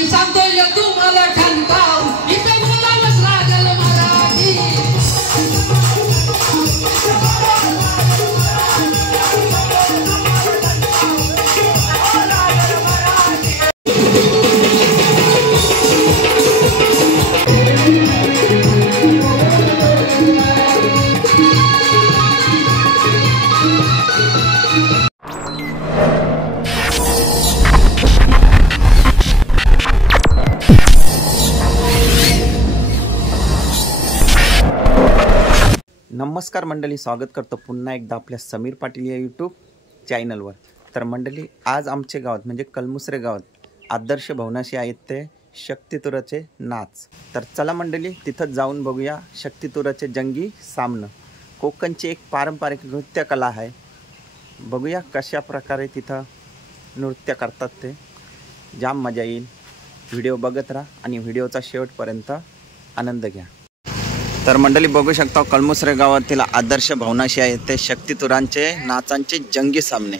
मी सांगतोय तुम्हाला ठणकावून इथं बोलावंच लागल मराठी. नमस्कार मंडळी, स्वागत करतो पुन्हा एकदा आपल्या समीर पाटील या यूट्यूब चॅनलवर. तर मंडळी, आज आमचे गावात म्हणजे कलमुसरे गावात आदर्श भवनाशी आहेत ते शक्तितुराचे नाच. तर चला मंडळी, तिथं जाऊन बघूया शक्तितुराचे जंगी सामनं. कोकणची एक पारंपरिक नृत्यकला आहे. बघूया कशा प्रकारे तिथं नृत्य करतात ते. जाम मजा येईल. व्हिडिओ बघत राहा आणि व्हिडिओचा शेवटपर्यंत आनंद घ्या. तर मंडळी बघू शकता, कलमुसरे गावातील आदर्श भवनाशी आहे ते शक्तितुरांचे नाचांचे जंगी सामने.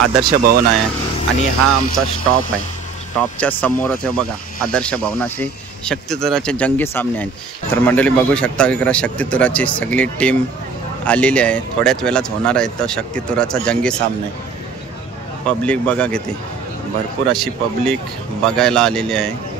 आदर्श भवन आहे आणि हा आमचा स्टॉप आहे. स्टॉपच्या समोरच हे बघा आदर्श भवनाशी शक्तितुराचे जंगी सामने आहेत. तर मंडळी बघू शकता, इकडे शक्तितुराची सगळी टीम आलेली आहे. थोड्याच वेळाच होणार आहे तो शक्तितुराचा जंगी सामने. पब्लिक बघा किती, भरपूर अशी पब्लिक बघायला आलेली आहे.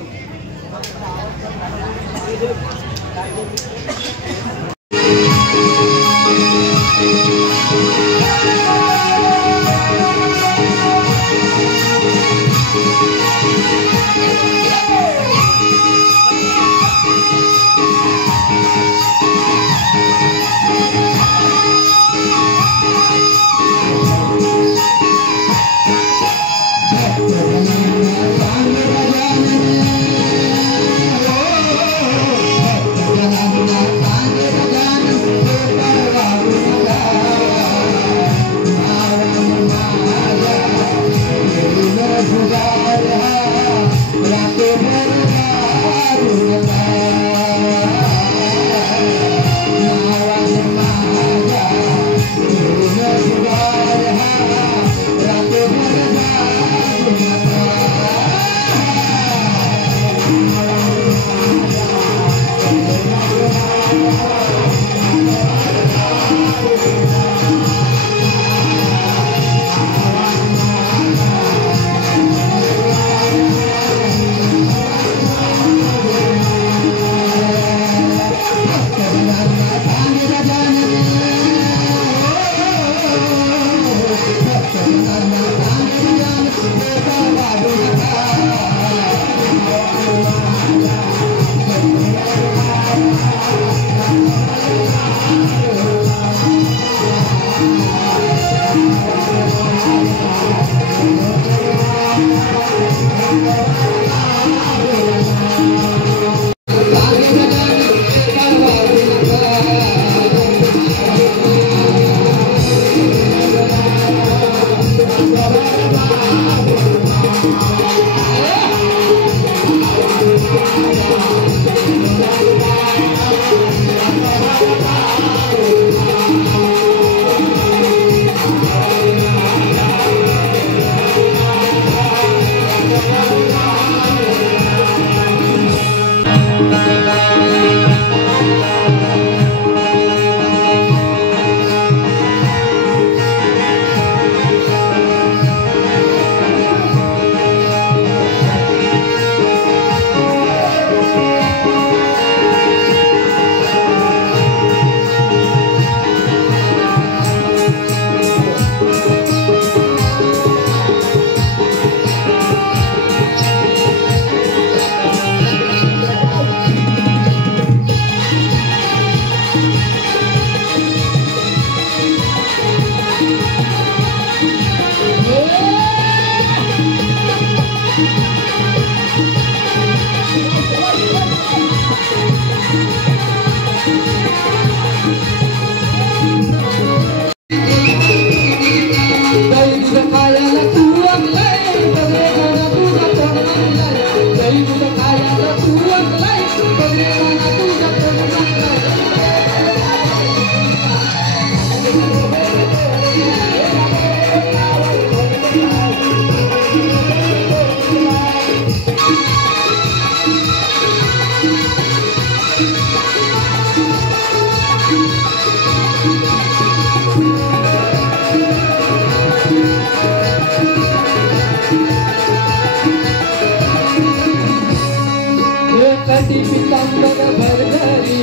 पाटी पितांबर भरघरी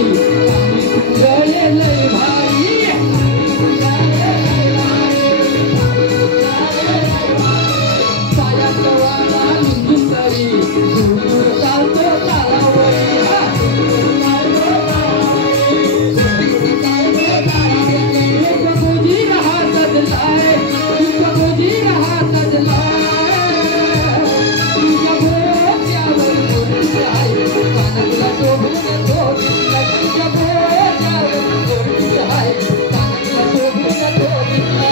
आम्ही तुझे लय भारी पायात वाला निंदुतरी दूर चालतो तालावरी प्रभुजी रहा सजलाय प्रभुजी रहा सजलाय तुझ्या भोवत्यावर मूर्ती आहे कानाला शोभून शोभितला तुझ्या भोवत्यावर मूर्ती आहे कानाला शोभून शोभितला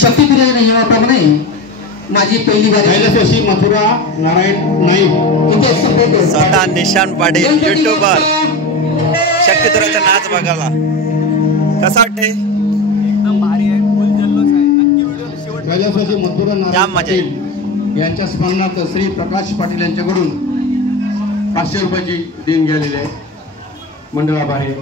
शक्तीपुराच्या नियमाप्रमाणे माझी पहिली कैलासी मथुरा नारायण नाईक स्वतः निशान पाटील युट्यूबर शक्तीपुराचा नाच बघायला कसा वाटते एकदम भारी आहे फुल जल्लोष आहे नक्की व्हिडिओ शेवट कैलासी मथुरा नारायण पाटील यांच्या स्मरणार्थ श्री प्रकाश पाटील यांच्याकडून 500 रुपयाची देणगी आलेली आहे मंडळाबाहेर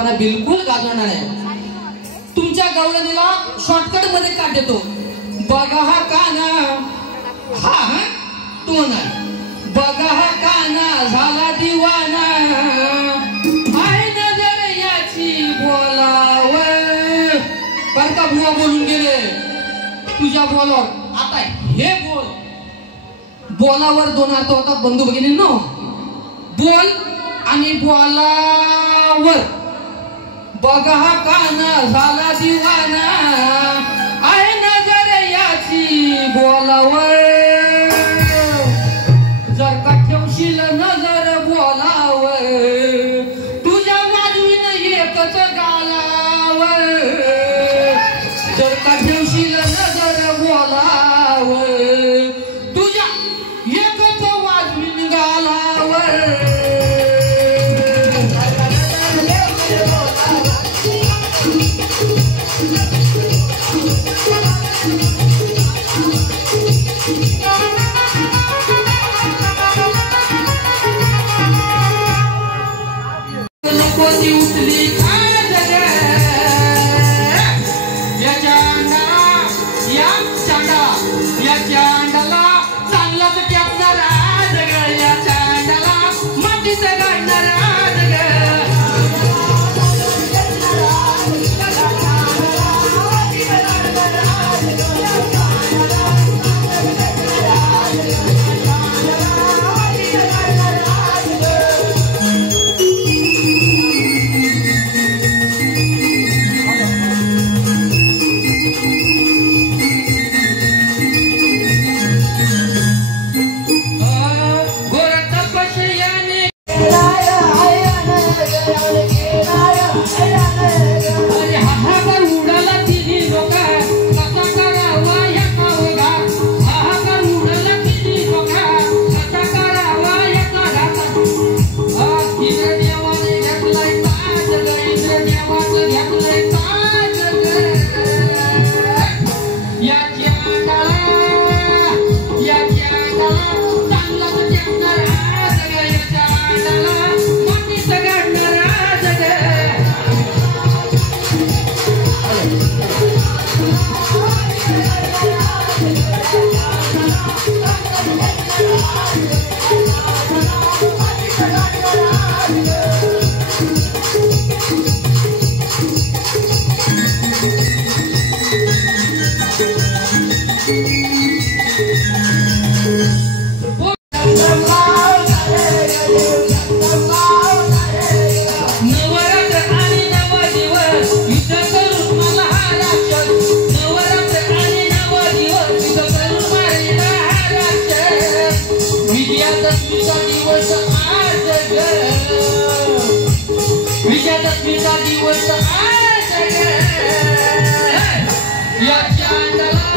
बापांना बिलकुल गाजवणार आहे. तुमच्या गवळणीला शॉर्टकट मध्ये का देतो. बघा हा काना, हा तो नाही. बघा हा काना झाला दिवाना, आहे नजर याची बोलावर. बर का बुवा बोलून गेले तुझ्या बोलावर. आता हे बोल, बोलावर दोन अर्थ होतात बंधू भगिनींनो. बोल आणि बोलावर. बघा हा काना झाला दिवाना, आहे नजर याची बोलावर. जर का ठेवशील नजर बोलावर, तुझ्या बाजून एकच गालावर. जर का ठेवशील नजर बोलावर, तुझ्या एकच वाजवीन गालावर. कोणी उठली खाज ग या चांडाला चांगलाच ट्यापणार आज ग. या चांडाला मातीच गाडणार आज ग. विजयादशमीचा दिवस आज या चांडाला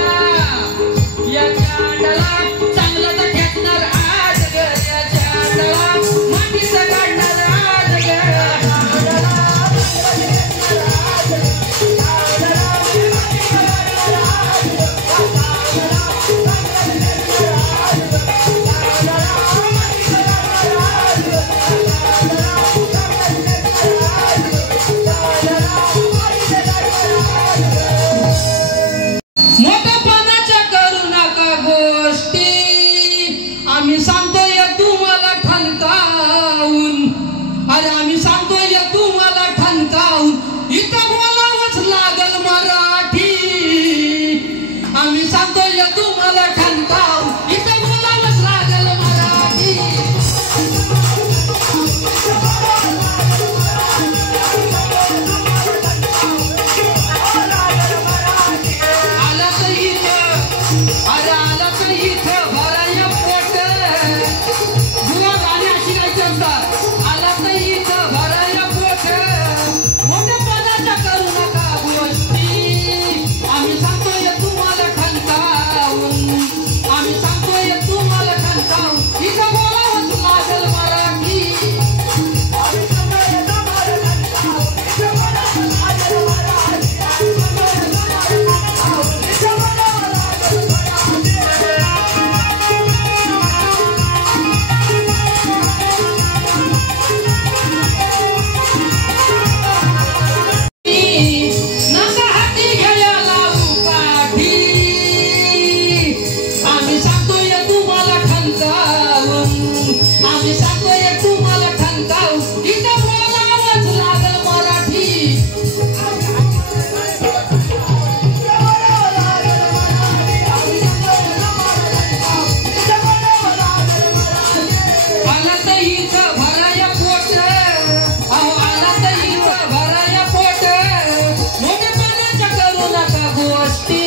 मस्ती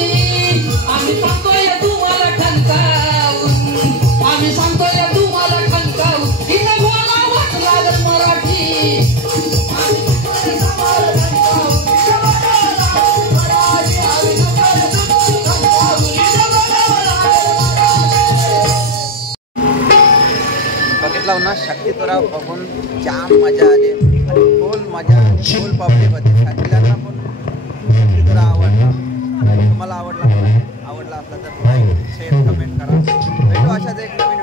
आम्ही सांगतोय तुम्हाला ठणकावून आम्ही सांगतोय तुम्हाला ठणकावून इथं बोला वाटला मराठी बघितला ना शक्तितुरा बघून जाम मजा आली आणि फुल मजा फुल पब्लिक होती सगळ्यांना पण शक्तितुरा आवडला. तुम्हाला आवडला असला तर लाईक शेअर कमेंट करा. भेटू अशाच एक नवीन